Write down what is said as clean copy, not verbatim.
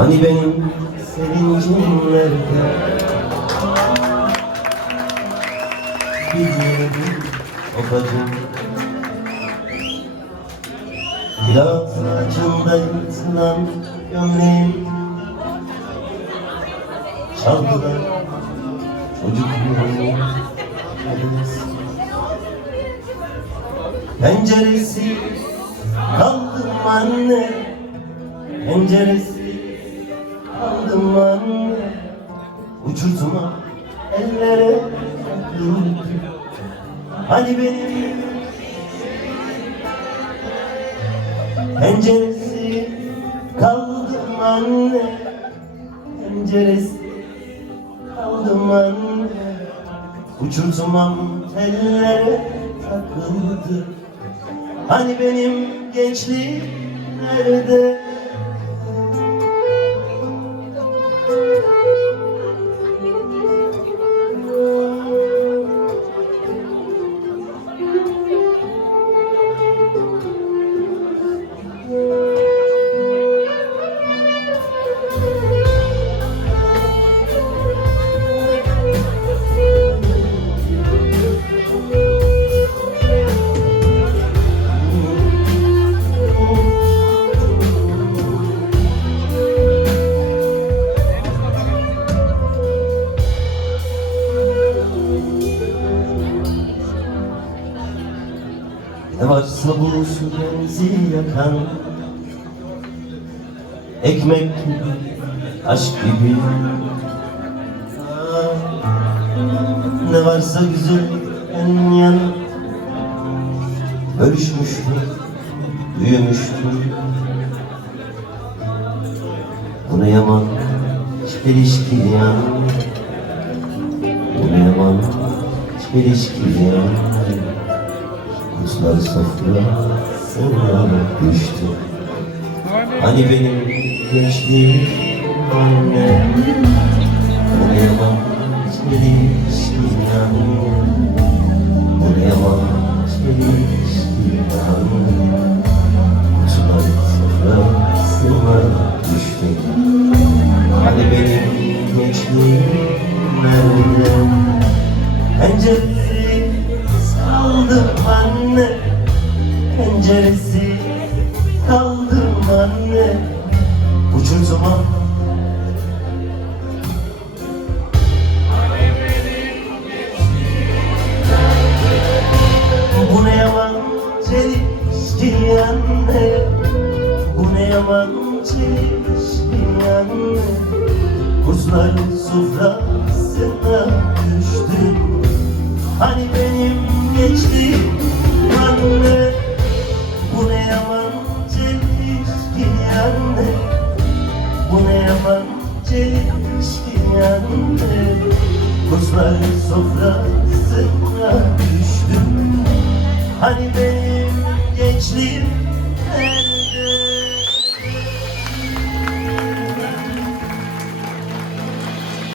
Hani benim sevincim nerede? Bilmiyorum o bacım. Kiraz ağacında yırtılan gömleğim. Çaldılar çocukluğumu. Penceresi kaldım anne, penceresi kaldım anne. Uçurtma ellere takıldı. Hani benim penceresi kaldım anne, penceresi kaldım anne. Uçurtmam ellere takıldı. Hani benim gençliğim nerede? Ne varsa bu su benzi yakan, ekmek gibi, aşk gibi. Ne varsa güzellikten yana, bölüşmüştüm, büyümüştüm. Bu ne yaman çelişkili ya, bu ne yaman çelişkili ya. Kuşlar sofrasına düştü. Hani benim gençliğim anne, bu ne yaman çelişkili anne, bu ne yaman çelişkili anne. Kuşlar sofrasına düştü. Hani benim gençliğim nerede? Penceresi kaldım anne, penceresi kaldım anne. Uçurtma bu ne yaman çelişki anne, bu ne yaman çelişki anne. Kuşlar sofrasına düştü. Hani benim gençliğim anne, bu ne yaman çelişki anne, bu ne yaman çelişki anne. Kuşlar sofrasına düştüm. Hani benim gençliğim